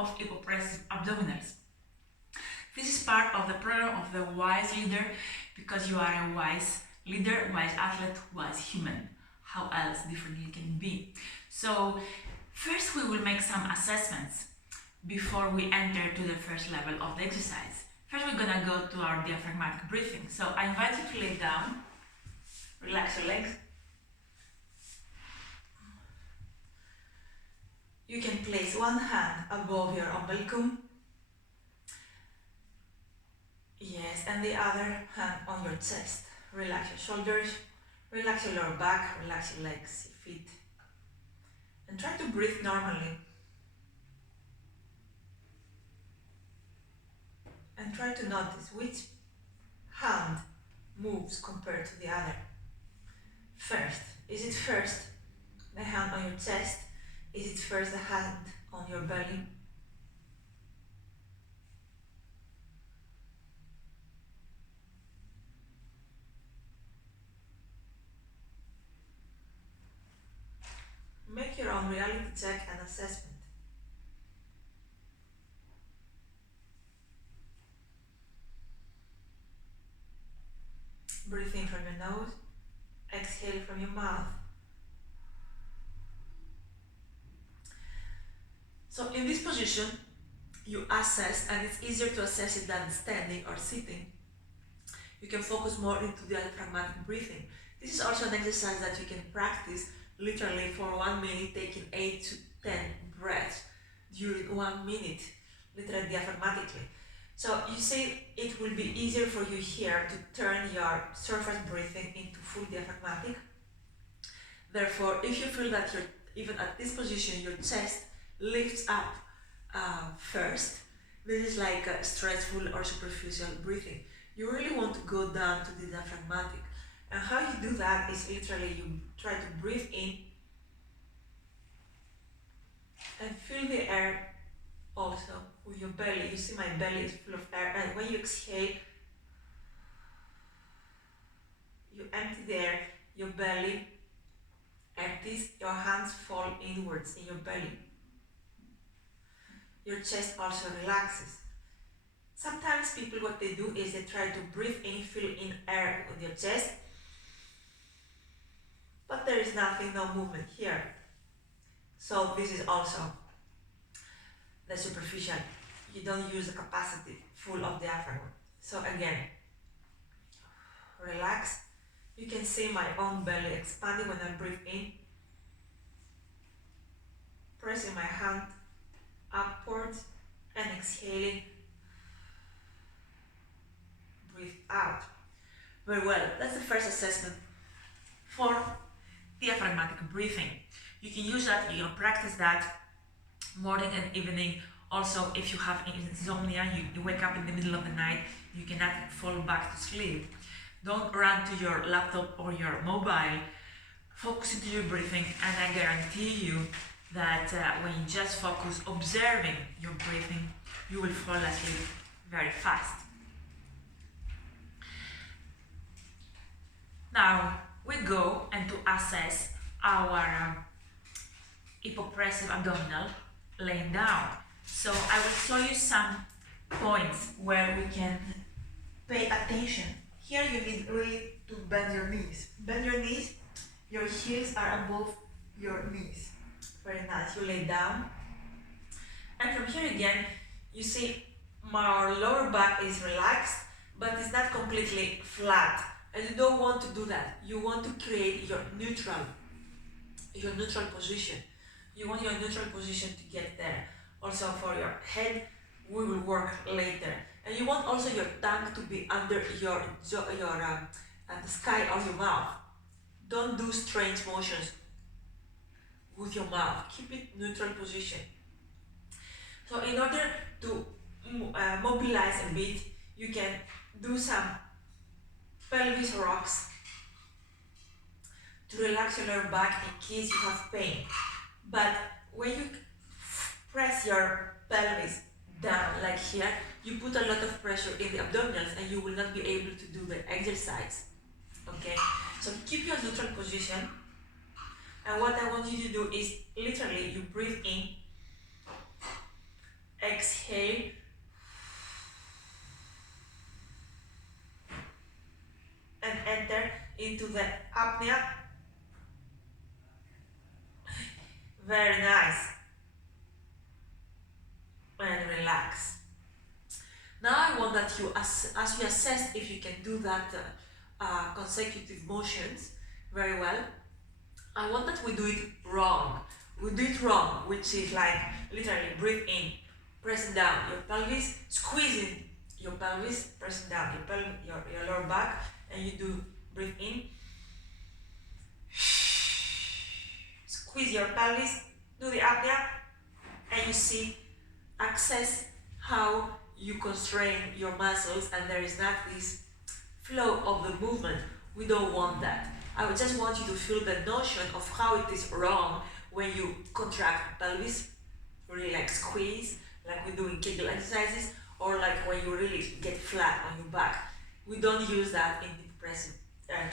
of hypopressive abdominals. This is part of the program of the wise leader, because you are a wise leader, wise athlete, wise human. How else differently can it be? So first we will make some assessments before we enter to the first level of the exercise. First we're gonna go to our diaphragmatic breathing. So I invite you to lay down, relax your legs. You can place one hand above your umbilicum. Yes, and the other hand on your chest. Relax your shoulders, relax your lower back, relax your legs, your feet. And try to breathe normally. And try to notice which hand moves compared to the other. First, is it first the hand on your chest? Is it first the hand on your belly? Make your own reality check and assessment. Breathe in from your nose, exhale from your mouth. So in this position, you assess, and it's easier to assess it than standing or sitting. You can focus more into the diaphragmatic breathing. This is also an exercise that you can practice literally for 1 minute, taking 8 to 10 breaths during 1 minute, literally diaphragmatically. So you see, it will be easier for you here to turn your surface breathing into full diaphragmatic. Therefore, if you feel that even at this position your chest lifts up first, this is like a stressful or superficial breathing. You really want to go down to the diaphragmatic. And how you do that is literally you try to breathe in and feel the air also with your belly. You see my belly is full of air, and when you exhale, you empty the air, your belly empties, your hands fall inwards in your belly. Your chest also relaxes. Sometimes people, what they do is they try to breathe in, feel in air with your chest, but there is nothing, no movement here. So this is also the superficial. You don't use the capacity full of diaphragm. So again, relax. You can see my own belly expanding when I breathe in, pressing my hand upwards and exhaling, breathe out. Very well, that's the first assessment for diaphragmatic breathing. You can use that, you can practice that morning and evening. Also, if you have insomnia, you wake up in the middle of the night, you cannot fall back to sleep. Don't run to your laptop or your mobile. Focus into your breathing, and I guarantee you that when you just focus observing your breathing, you will fall asleep very fast. Now we go and to assess our hypopressive abdominal laying down. So I will show you some points where we can pay attention. Here you need really to bend your knees. Bend your knees, your heels are above your knees. Very nice, you lay down. And from here again, you see our lower back is relaxed, but it's not completely flat. And you don't want to do that. You want to create your neutral position. You want your neutral position to get there. Also for your head, we will work later. And you want also your tongue to be under the sky of your mouth. Don't do strange motions with your mouth. Keep it neutral position. So in order to mobilize a bit, you can do some pelvis rocks to relax your lower back in case you have pain. But when you press your pelvis down like here, you put a lot of pressure in the abdominals and you will not be able to do the exercise. Okay, so keep your neutral position, and what I want you to do is literally you breathe in exhale, and enter into the apnea. Very nice. And relax. Now I want that you, as you assess if you can do that consecutive motions very well, I want that we do it wrong. We do it wrong, which is like literally breathe in, pressing down your pelvis, squeezing your pelvis, pressing down your lower back, and you do breathe in, squeeze your pelvis, do the apnea, and you see, access how you constrain your muscles and there is not this flow of the movement. We don't want that. I would just want you to feel the notion of how it is wrong when you contract pelvis, really like squeeze, like we do in Kegel exercises, or like when you really get flat on your back. We don't use that in hypopressive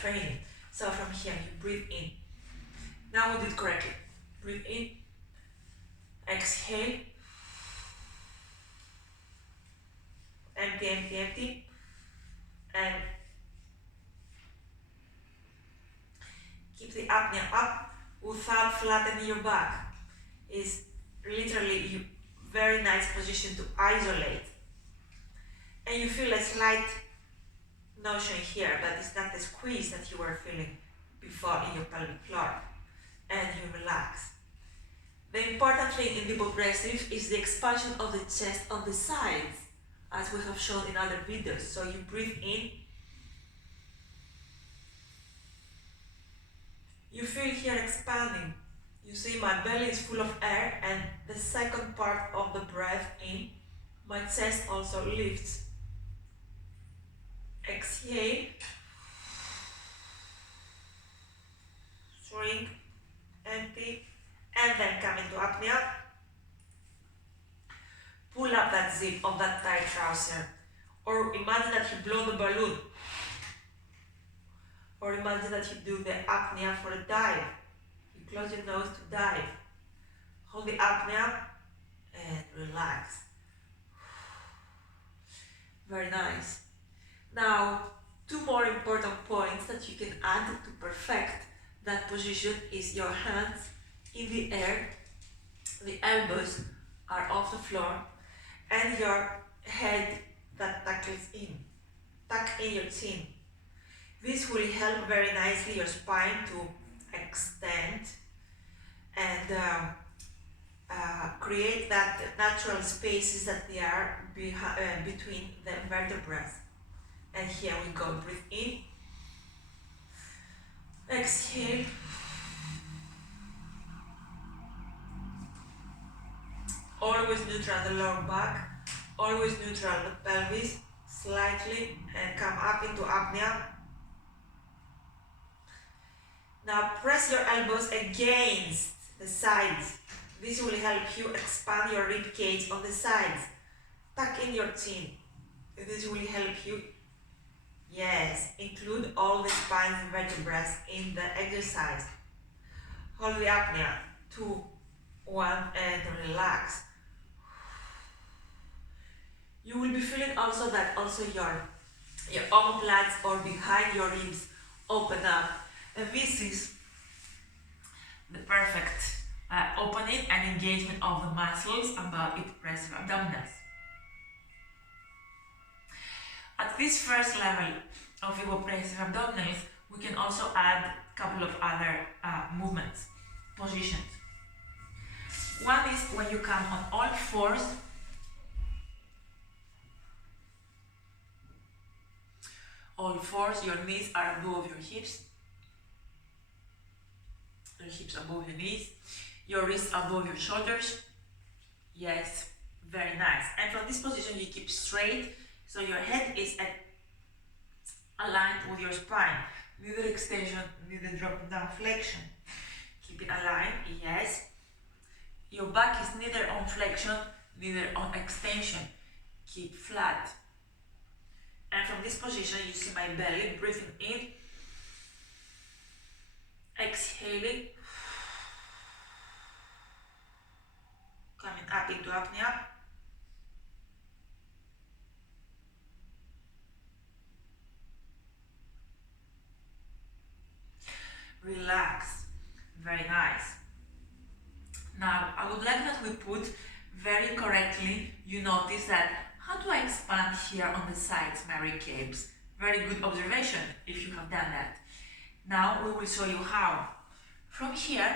training. So from here, you breathe in. Now we did correctly. Breathe in, exhale, empty, empty, empty, and keep the apnea up without flattening your back. Is literally a very nice position to isolate. And you feel a slight notion here, but it's not the squeeze that you were feeling before in your pelvic floor. And you relax. The important thing in the hypopressive is the expansion of the chest on the sides, as we have shown in other videos. So you breathe in. You feel here expanding. You see my belly is full of air, and the second part of the breath in, my chest also lifts. Exhale. Shrink, empty, and then come into apnea. Pull up that zip of that tight trouser. Or imagine that you blow the balloon. Or imagine that you do the apnea for a dive. You close your nose to dive. Hold the apnea and relax. Very nice. Now, two more important points that you can add to perfect that position is your hands in the air, the elbows are off the floor, and your head that tucks in. Tuck in your chin. This will help very nicely your spine to extend and create that natural spaces that they are between the vertebrae. And here we go, breathe in, exhale, always neutral the lower back, always neutral the pelvis, slightly, and come up into apnea. Now press your elbows against the sides. This will help you expand your rib cage on the sides. Tuck in your chin. This will help you, yes, include all the spine vertebrae in the exercise. Hold the apnea, 2, 1, and relax. You will be feeling also that also your omoplates or behind your ribs open up. And this is the perfect opening and engagement of the muscles about hypopressive abdominals. At this first level of hypopressive abdominals, we can also add a couple of other movements, positions. One is when you come on all fours, your knees are above your hips above your knees, your wrists above your shoulders. Yes, very nice. And from this position you keep straight, so your head is aligned with your spine. Neither extension, neither drop down flexion. Keep it aligned, yes. Your back is neither on flexion, neither on extension. Keep flat. And from this position you see my belly, breathing in, exhaling, coming up into apnea, we put very correctly, you notice that how do I expand here on the sides, my ribcage? Very good observation if you have done that. Now we will show you how. From here,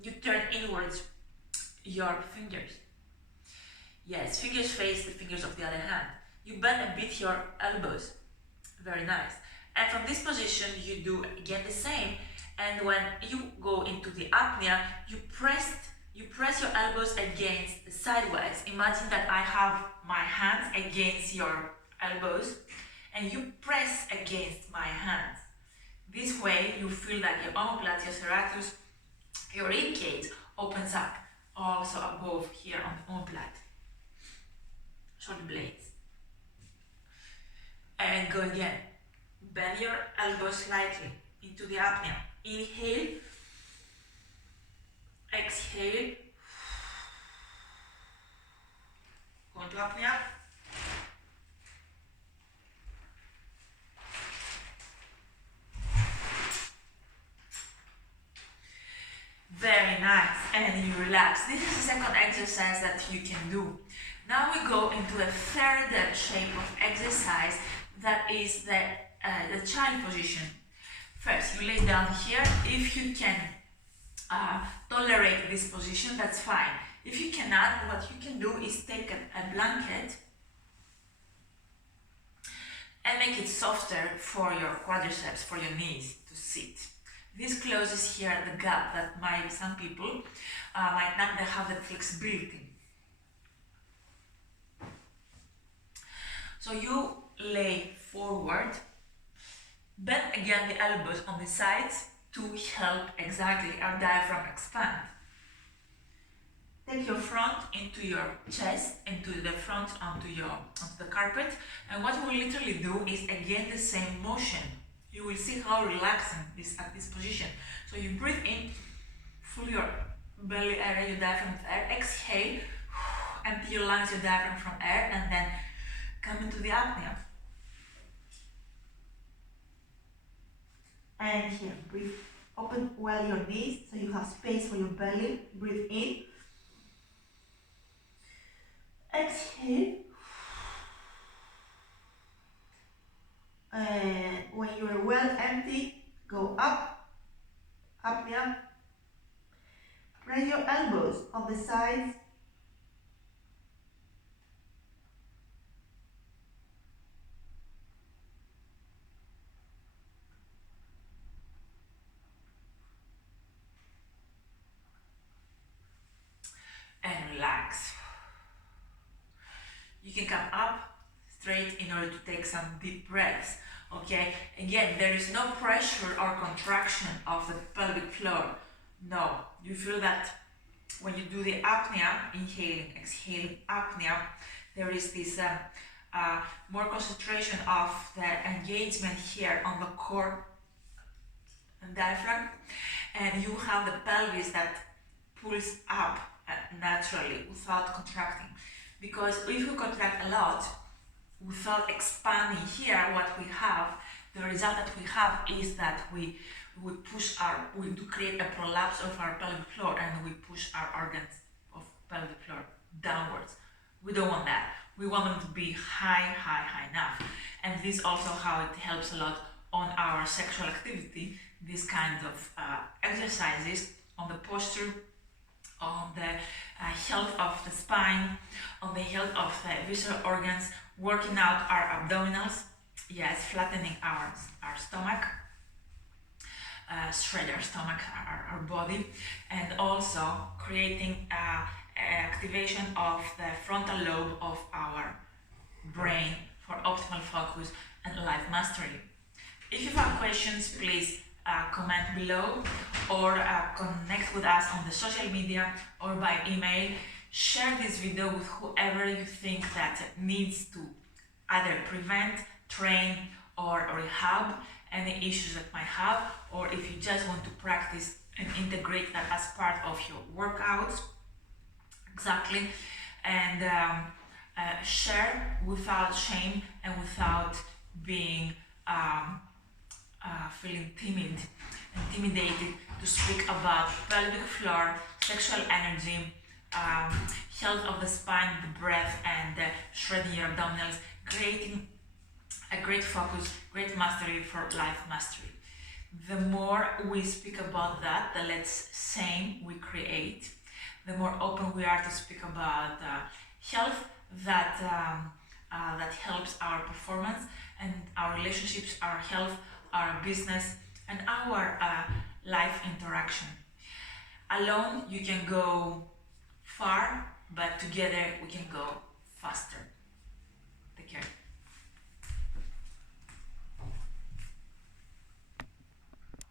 you turn inwards your fingers. Yes, fingers face the fingers of the other hand. You bend a bit your elbows. Very nice. And from this position, you do again the same. And when you go into the apnea, you press your elbows against sideways. Imagine that I have my hands against your elbows and you press against my hands. This way you feel that your omoplate, your serratus, your ribcage opens up also above here on the omoplate. Shoulder blades. And go again. Bend your elbows slightly into the apnea. Inhale. Exhale. Go into apnea. Very nice. And you relax. This is the second exercise that you can do. Now we go into a third shape of exercise, that is the child position. First, you lay down here. If you can tolerate this position, that's fine. If you cannot, what you can do is take a blanket and make it softer for your quadriceps, for your knees to sit. This closes here the gap that some people might not have the flexibility. So you lay forward, bend again the elbows on the sides to help exactly our diaphragm expand. Take your front into your chest, into the front onto the carpet, and what we literally do is again the same motion. You will see how relaxing this at this position. So you breathe in, fill your belly area, your diaphragm with air. Exhale, empty your lungs, your diaphragm from air, and then come into the apnea. And here, breathe. Open well your knees so you have space for your belly. Breathe in. Exhale. And when you are well empty, go up. Apnea. Press your elbows on the sides. And relax. You can come up straight in order to take some deep breaths. Okay, again, there is no pressure or contraction of the pelvic floor. No, you feel that when you do the apnea, inhaling, exhaling, apnea, there is this more concentration of the engagement here on the core and diaphragm, and you have the pelvis that pulls up naturally without contracting. Because if you contract a lot without expanding here, what we have, the result that we have is that we do create a prolapse of our pelvic floor, and we push our organs of pelvic floor downwards. We don't want that. We want them to be high enough. And this also how it helps a lot on our sexual activity, these kinds of exercises, on the posture, on the health of the spine, on the health of the visceral organs, working out our abdominals, yes, flattening our stomach, shred our stomach, our body, and also creating activation of the frontal lobe of our brain for optimal focus and life mastery. If you have questions, please comment below, or connect with us on the social media or by email. Share this video with whoever you think that needs to either prevent, train, or rehab any issues that might have, or if you just want to practice and integrate that as part of your workouts. Exactly. And share without shame and without being feeling intimidated to speak about pelvic floor, sexual energy, health of the spine, the breath, and shredding your abdominals, creating a great focus, great mastery for life mastery. The more we speak about that, the less shame we create, the more open we are to speak about health that helps our performance and our relationships, our health, our business, and our life interaction. Alone, you can go far, but together we can go faster. Take care.